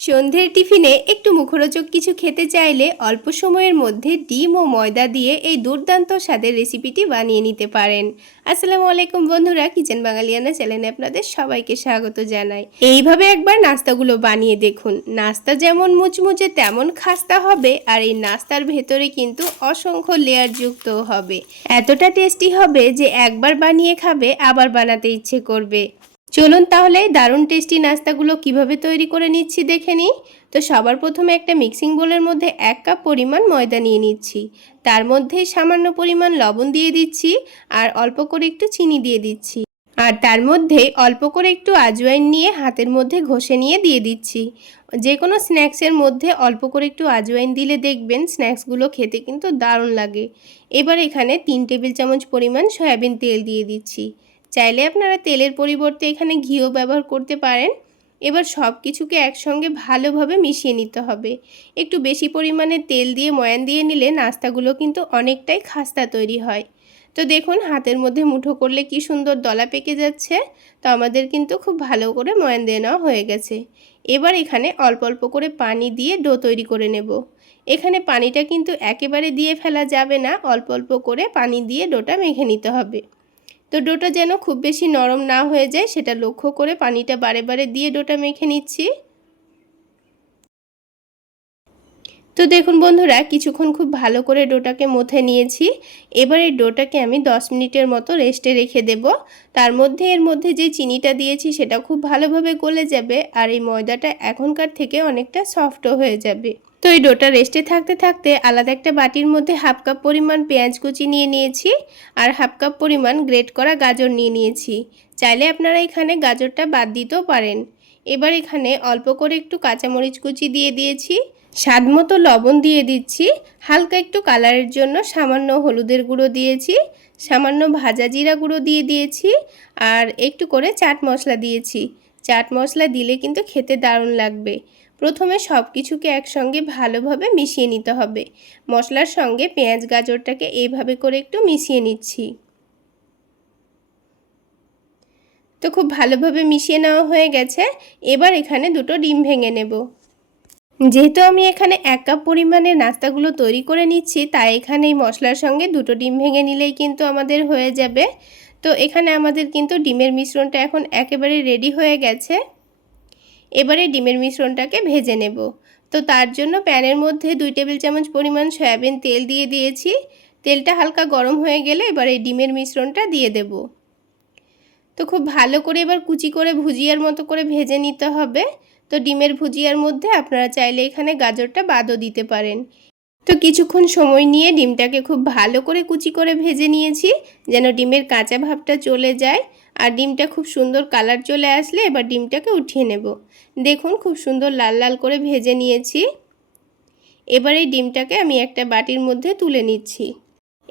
সন্ধ্যের টিফিনে একটু মুখরোচক কিছু খেতে চাইলে অল্প সময়ের মধ্যে ডিম ও ময়দা দিয়ে এই দুর্দান্ত স্বাদের রেসিপিটি বানিয়ে নিতে পারেন। আসসালামু আলাইকুম বন্ধুরা, কিচেন বাঙালিয়ানা চ্যানেলে আপনাদের সবাইকে স্বাগত জানাই। এইভাবে একবার নাস্তাগুলো বানিয়ে দেখুন। নাস্তা যেমন মুচমুচে তেমন খাস্তা হবে আর এই নাস্তার ভেতরে কিন্তু অসংখ্য লেয়ার যুক্ত হবে। এতটা টেস্টি হবে যে একবার বানিয়ে খাবে, আবার বানাতে ইচ্ছে করবে। চলুন তাহলে দারুণ টেস্টি নাস্তাগুলো কীভাবে তৈরি করে নিচ্ছি দেখে নিই। তো সবার প্রথমে একটা মিক্সিং বোলের মধ্যে এক কাপ পরিমাণ ময়দা নিয়ে নিচ্ছি। তার মধ্যে সামান্য পরিমাণ লবণ দিয়ে দিচ্ছি আর অল্প করে একটু চিনি দিয়ে দিচ্ছি। আর তার মধ্যে অল্প করে একটু আজওয়াইন নিয়ে হাতের মধ্যে ঘষে নিয়ে দিয়ে দিচ্ছি। যে কোনো স্ন্যাক্সের মধ্যে অল্প করে একটু আজওয়াইন দিলে দেখবেন স্ন্যাক্সগুলো খেতে কিন্তু দারুণ লাগে। এবার এখানে তিন টেবিল চামচ পরিমাণ সয়াবিন তেল দিয়ে দিচ্ছি। চাইলে আপনারা তেলের পরিবর্তে এখানে ঘিও ব্যবহার করতে পারেন। এবার সব কিছুকে একসঙ্গে ভালোভাবে মিশিয়ে নিতে হবে। একটু বেশি পরিমাণে তেল দিয়ে ময়ান দিয়ে নিলে নাস্তাগুলো কিন্তু অনেকটাই খাস্তা তৈরি হয়। তো দেখুন, হাতের মধ্যে মুঠো করলে কি সুন্দর দলা পেকে যাচ্ছে। তো আমাদের কিন্তু খুব ভালো করে ময়ান দিয়ে নেওয়া হয়ে গেছে। এবার এখানে অল্প অল্প করে পানি দিয়ে ডো তৈরি করে নেব। এখানে পানিটা কিন্তু একেবারে দিয়ে ফেলা যাবে না। অল্প অল্প করে পানি দিয়ে ডোটা মেখে নিতে হবে। তো ডোটা যেন খুব বেশি নরম না হয়ে যায়, সেটা লক্ষ্য করে পানিটা বারে বারে দিয়ে ডোটা মেখে নিচ্ছি। তো দেখুন বন্ধুরা, কিছুক্ষণ খুব ভালো করে ডোটাকে মথে নিয়েছি। এবার এই ডোটাকে আমি 10 মিনিটের মতো রেস্টে রেখে দেব। তার মধ্যে, এর মধ্যে যে চিনিটা দিয়েছি, সেটা খুব ভালোভাবে গলে যাবে আর এই ময়দাটা এখনকার থেকে অনেকটা সফটও হয়ে যাবে। তো এই ডোটা রেস্টে থাকতে থাকতে আলাদা একটা বাটির মধ্যে হাফ কাপ পরিমাণ পেঁয়াজ কুচি নিয়ে নিয়েছি আর হাফ কাপ পরিমাণ গ্রেট করা গাজর নিয়ে নিয়েছি। চাইলে আপনারা এখানে গাজরটা বাদ দিতেও পারেন। এবার এখানে অল্প করে একটু কাঁচামরিচ কুচি দিয়ে দিয়েছি। স্বাদ মতো লবণ দিয়ে দিচ্ছি। হালকা একটু কালারের জন্য সামান্য হলুদের গুঁড়ো দিয়েছি, সামান্য ভাজা জিরা গুঁড়ো দিয়ে দিয়েছি আর একটু করে চাট মশলা দিয়েছি। চাট মশলা দিলে কিন্তু খেতে দারুণ লাগবে। প্রথমে সব কিছুকে একসঙ্গে ভালোভাবে মিশিয়ে নিতে হবে। মশলার সঙ্গে পেঁয়াজ গাজরটাকে এইভাবে করে একটু মিশিয়ে নিচ্ছি। তো খুব ভালোভাবে মিশিয়ে নেওয়া হয়ে গেছে। এবার এখানে দুটো ডিম ভেঙে নেব। যেহেতু আমি এখানে এক কাপ পরিমাণে নাস্তাগুলো তৈরি করে নিচ্ছি, তাই এখানে এই মশলার সঙ্গে দুটো ডিম ভেঙে নিলেই কিন্তু আমাদের হয়ে যাবে। তো এখানে আমাদের কিন্তু ডিমের মিশ্রণটা এখন একেবারে রেডি হয়ে গেছে। এবারে ডিমের মিশ্রণটাকে ভেজে নেব। তো তার জন্য প্যানের মধ্যে দুই টেবিল চামচ পরিমাণ সয়াবিন তেল দিয়ে দিয়েছি। তেলটা হালকা গরম হয়ে গেলে এবারে ডিমের মিশ্রণটা দিয়ে দেব। তো খুব ভালো করে এবার কুচি করে ভুজিয়ার মতো করে ভেজে নিতে হবে। তো ডিমের ভুজিয়ার মধ্যে আপনারা চাইলে এখানে গাজরটা বাদও দিতে পারেন। তো কিছুক্ষণ সময় নিয়ে ডিমটাকে খুব ভালো করে কুচি করে ভেজে নিয়েছি, যেন ডিমের কাঁচা ভাবটা চলে যায়। আর ডিমটা খুব সুন্দর কালার চলে আসলে এবার ডিমটাকে উঠিয়ে নেব। দেখুন, খুব সুন্দর লাল লাল করে ভেজে নিয়েছি। এবার এই ডিমটাকে আমি একটা বাটির মধ্যে তুলে নিচ্ছি।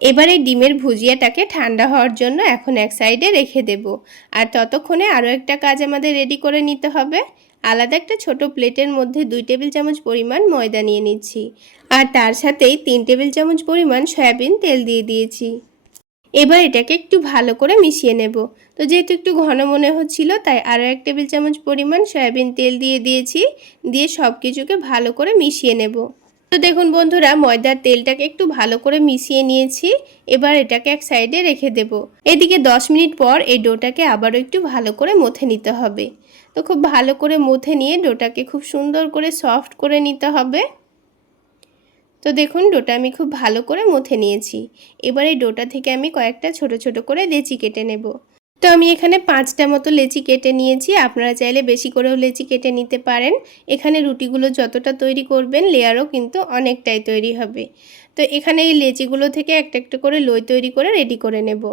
এবার এই ডিমের ভুজিয়াটাকে ঠান্ডা হওয়ার জন্য এখন এক সাইডে রেখে দেব। আর ততক্ষণে আরও একটা কাজ আমাদের রেডি করে নিতে হবে। আলাদা একটা ছোট প্লেটের মধ্যে দুই টেবিল চামচ পরিমাণ ময়দা নিয়ে নিচ্ছি। আর তার সাথেই তিন টেবিল চামচ পরিমাণ সয়াবিন তেল দিয়ে দিয়েছি। এবার এটাকে একটু ভালো করে মিশিয়ে নেব। তো যেহেতু একটু ঘন মনে হচ্ছিল, তাই আরও এক টেবিল চামচ পরিমাণ সয়াবিন তেল দিয়ে দিয়েছি। দিয়ে সব কিছুকে ভালো করে মিশিয়ে নেব। তো দেখুন বন্ধুরা, ময়দার তেলটাকে একটু ভালো করে মিশিয়ে নিয়েছি। এবার এটাকে এক সাইডে রেখে দেব। এদিকে 10 মিনিট পর এই ডোটাকে আবারও একটু ভালো করে মথে নিতে হবে। তো খুব ভালো করে মথে নিয়ে ডোটাকে খুব সুন্দর করে সফট করে নিতে হবে। তো দেখুন, ডোটা আমি খুব ভালো করে মথে নিয়েছি। এবার এই ডোটা থেকে আমি কয়েকটা ছোট ছোট করে লেচি কেটে নেব। তো আমি এখানে পাঁচটা মতো লেচি কেটে নিয়েছি। আপনারা চাইলে বেশি করেও লেচি কেটে নিতে পারেন। এখানে রুটিগুলো যতটা তৈরি করবেন, লেয়ারও কিন্তু অনেকটাই তৈরি হবে। তো এখানে এই লেচিগুলো থেকে একটা একটা করে লই তৈরি করে রেডি করে নেব।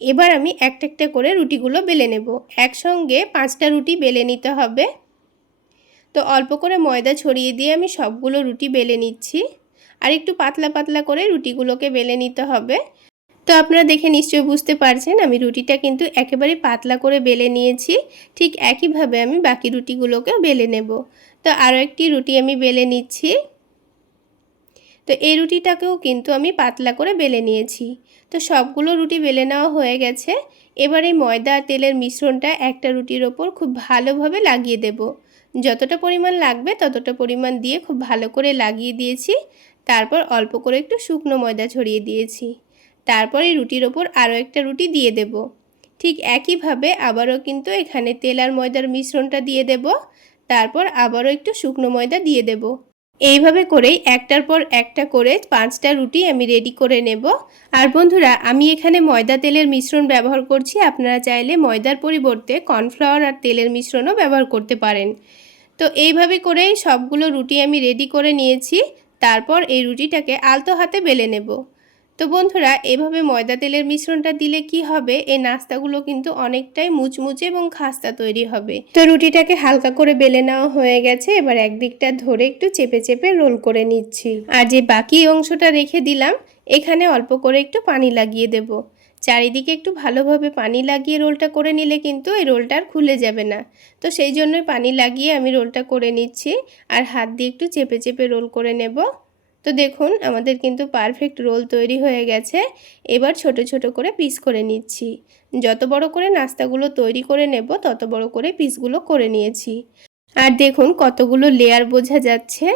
এবার আমি একটা একটা করে রুটিগুলো বেলে নেব। একসঙ্গে পাঁচটা রুটি বেলে নিতে হবে। তো অল্প করে ময়দা ছড়িয়ে দিয়ে আমি সবগুলো রুটি বেলে নিচ্ছি। আর একটু পাতলা পাতলা করে রুটিগুলোকে বেলে নিতে হবে। তো আপনারা দেখে নিশ্চয়ই বুঝতে পারছেন, আমি রুটিটা কিন্তু একেবারে পাতলা করে বেলে নিয়েছি। ঠিক একইভাবে আমি বাকি রুটিগুলোকে বেলে নেব। তো আরও একটি রুটি আমি বেলে নিচ্ছি। তো এই রুটিটাকেও কিন্তু আমি পাতলা করে বেলে নিয়েছি। তো সবগুলো রুটি বেলে নেওয়া হয়ে গেছে। এবার এই ময়দা আর তেলের মিশ্রণটা একটা রুটির ওপর খুব ভালোভাবে লাগিয়ে দেব। যতটা পরিমাণ লাগবে ততটা পরিমাণ দিয়ে খুব ভালো করে লাগিয়ে দিয়েছি। তারপর অল্প করে একটু শুকনো ময়দা ছড়িয়ে দিয়েছি। তারপর এই রুটির ওপর আরও একটা রুটি দিয়ে দেব। ঠিক একইভাবে আবারও কিন্তু এখানে তেল আর ময়দার মিশ্রণটা দিয়ে দেব। তারপর আবারও একটু শুকনো ময়দা দিয়ে দেব। এইভাবে করেই একটার পর একটা করে পাঁচটা রুটি আমি রেডি করে নেব। আর বন্ধুরা, আমি এখানে ময়দা তেলের মিশ্রণ ব্যবহার করছি। আপনারা চাইলে ময়দার পরিবর্তে কর্নফ্লাওয়ার আর তেলের মিশ্রণও ব্যবহার করতে পারেন। তো এইভাবে করেই সবগুলো রুটি আমি রেডি করে নিয়েছি। তারপর এই রুটিটাকে আলতো হাতে বেলে নেব। তো বন্ধুরা, এভাবে ময়দা তেলের মিশ্রণটা দিলে কি হবে? এই নাস্তাগুলো কিন্তু অনেকটাই মুচমুচে এবং খাস্তা তৈরি হবে। তো রুটিটাকে হালকা করে বেলে নেওয়া হয়ে গেছে। এবার একদিকটা ধরে একটু চেপে চেপে রোল করে নিচ্ছি। আর যে বাকি অংশটা রেখে দিলাম, এখানে অল্প করে একটু পানি লাগিয়ে দেব। চারিদিকে একটু ভালোভাবে পানি লাগিয়ে রোলটা করে নিলে কিন্তু এই রোলটা আর খুলে যাবে না। তো সেই জন্যই পানি লাগিয়ে আমি রোলটা করে নিচ্ছি। আর হাত দিয়ে একটু চেপে চেপে রোল করে নেব। তো দেখুন, আমাদের কিন্তু পারফেক্ট রোল তৈরি হয়ে গেছে। এবার ছোট ছোট করে পিস করে নিচ্ছি। যত বড় করে নাস্তাগুলো তৈরি করে নেব, তত বড় করে পিসগুলো করে নিয়েছি। আর দেখুন, কতগুলো লেয়ার বোঝা যাচ্ছে।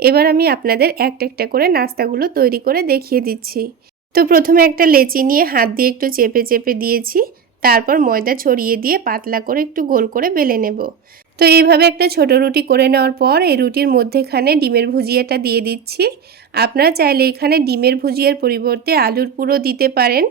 এবার আমি আপনাদের একটা একটা করে নাস্তাগুলো তৈরি করে দেখিয়ে দিচ্ছি। তো প্রথমে একটা লেচি নিয়ে হাত দিয়ে একটু চেপে চেপে দিয়েছি। তারপর ময়দা ছড়িয়ে দিয়ে পাতলা করে একটু গোল করে বেলে নেব। তো এইভাবে একটা ছোট রুটি করে নেওয়ার পর এই রুটির মধ্যেখানে ডিমের ভুজিয়াটা দিয়ে দিচ্ছি। আপনারা চাইলে এখানে ডিমের ভুজিয়ার পরিবর্তে আলুর পুরো দিতে পারেন।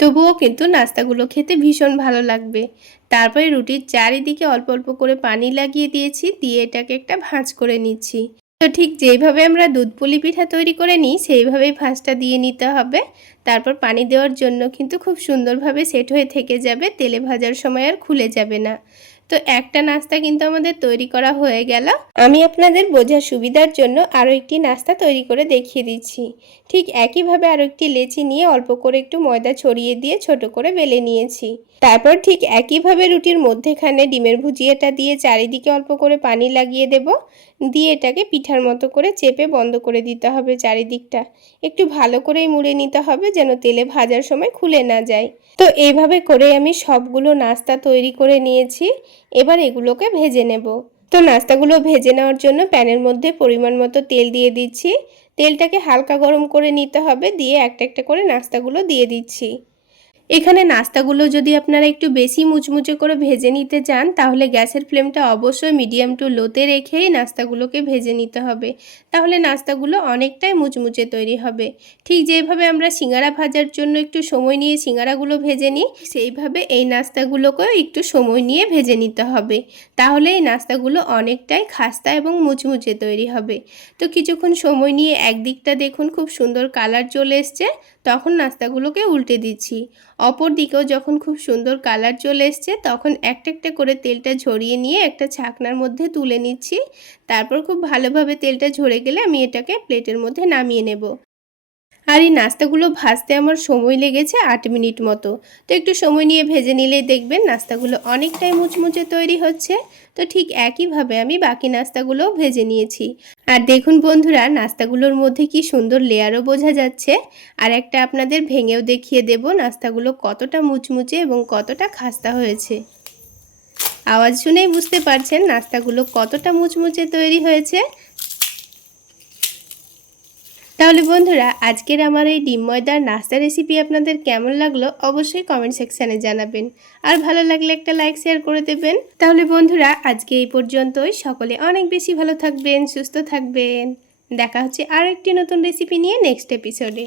তবুও কিন্তু নাস্তাগুলো খেতে ভীষণ ভালো লাগবে। তারপরে রুটির চারিদিকে অল্প অল্প করে পানি লাগিয়ে দিয়েছি, দিয়ে এটাকে একটা ভাঁজ করে নিচ্ছি। তো ঠিক যেইভাবে আমরা দুধ পুলি পিঠা তৈরি করে নিই, সেইভাবেই ভাঁজটা দিয়ে নিতে হবে। তারপর পানি দেওয়ার জন্য কিন্তু খুব সুন্দরভাবে সেট হয়ে থেকে যাবে, তেলে ভাজার সময় আর খুলে যাবে না। তো একটা নাস্তা কিন্তু আমাদের তৈরি করা হয়ে গেল। আমি আপনাদের বোঝার সুবিধার জন্য আরও একটি নাস্তা তৈরি করে দেখিয়ে দিচ্ছি। ঠিক একইভাবে আরও একটি লেচি নিয়ে অল্প করে একটু ময়দা ছড়িয়ে দিয়ে ছোট করে বেলে নিয়েছি। তারপর ঠিক একইভাবে রুটির মধ্যেখানে ডিমের ভুজিয়াটা দিয়ে চারিদিকে অল্প করে পানি লাগিয়ে দেব। দিয়ে এটাকে পিঠার মতো করে চেপে বন্ধ করে দিতে হবে চারিদিকটা। একটু ভালো করেই মুড়ে নিতে হবে যেন তেলে ভাজার সময় খুলে না যায়। তো এইভাবে করে আমি সবগুলো নাস্তা তৈরি করে নিয়েছি। এবার এগুলোকে ভেজে নেব। তো নাস্তাগুলো ভেজে নেওয়ার জন্য প্যানের মধ্যে পরিমাণ মতো তেল দিয়ে দিচ্ছি। তেলটাকে হালকা গরম করে নিতে হবে দিয়ে একটা একটা করে নাস্তাগুলো দিয়ে দিচ্ছি। এখানে নাস্তাগুলো যদি আপনারা একটু বেশি মুচমুচে করে ভেজে নিতে চান, তাহলে গ্যাসের ফ্লেমটা অবশ্যই মিডিয়াম টু লোতে রেখেই নাস্তাগুলোকে ভেজে নিতে হবে। তাহলে নাস্তাগুলো অনেকটাই মুচমুচে তৈরি হবে। ঠিক যেভাবে আমরা সিঙ্গারা ভাজার জন্য একটু সময় নিয়ে সিঙ্গারাগুলো ভেজে নিই, সেইভাবে এই নাস্তাগুলোকেও একটু সময় নিয়ে ভেজে নিতে হবে। তাহলে এই নাস্তাগুলো অনেকটাই খাস্তা এবং মুচমুচে তৈরি হবে। তো কিছুক্ষণ সময় নিয়ে একদিকটা দেখুন, খুব সুন্দর কালার চলে এসছে। তখন নাস্তাগুলোকে উল্টে দিচ্ছি। অপর দিকেও যখন খুব সুন্দর কালার চলে এসছে, তখন একটা একটা করে তেলটা ঝরিয়ে নিয়ে একটা ছাকনার মধ্যে তুলে নিচ্ছি। তারপর খুব ভালোভাবে তেলটা ঝরে গেলে আমি এটাকে প্লেটের মধ্যে নামিয়ে নেব। আর এই নাস্তাগুলো ভাজতে আমার সময় লেগেছে আট মিনিট মতো। তো একটু সময় নিয়ে ভেজে নিলেই দেখবেন নাস্তাগুলো অনেকটাই মুচমুচে তৈরি হচ্ছে। তো ঠিক একইভাবে আমি বাকি নাস্তাগুলোও ভেজে নিয়েছি। আর দেখুন বন্ধুরা, নাস্তাগুলোর মধ্যে কি সুন্দর লেয়ারও বোঝা যাচ্ছে। আর একটা আপনাদের ভেঙেও দেখিয়ে দেব নাস্তাগুলো কতটা মুচমুচে এবং কতটা খাস্তা হয়েছে। আওয়াজ শুনেই বুঝতে পারছেন নাস্তাগুলো কতটা মুচমুচে তৈরি হয়েছে। তাহলে বন্ধুরা, আজকের আমার এই ডিম ময়দার নাস্তা রেসিপি আপনাদের কেমন লাগল অবশ্যই কমেন্ট সেকশানে জানাবেন। আর ভালো লাগলে একটা লাইক শেয়ার করে দেবেন। তাহলে বন্ধুরা, আজকে এই পর্যন্তই। সকলে অনেক বেশি ভালো থাকবেন, সুস্থ থাকবেন। দেখা হচ্ছে আর একটি নতুন রেসিপি নিয়ে নেক্সট এপিসোডে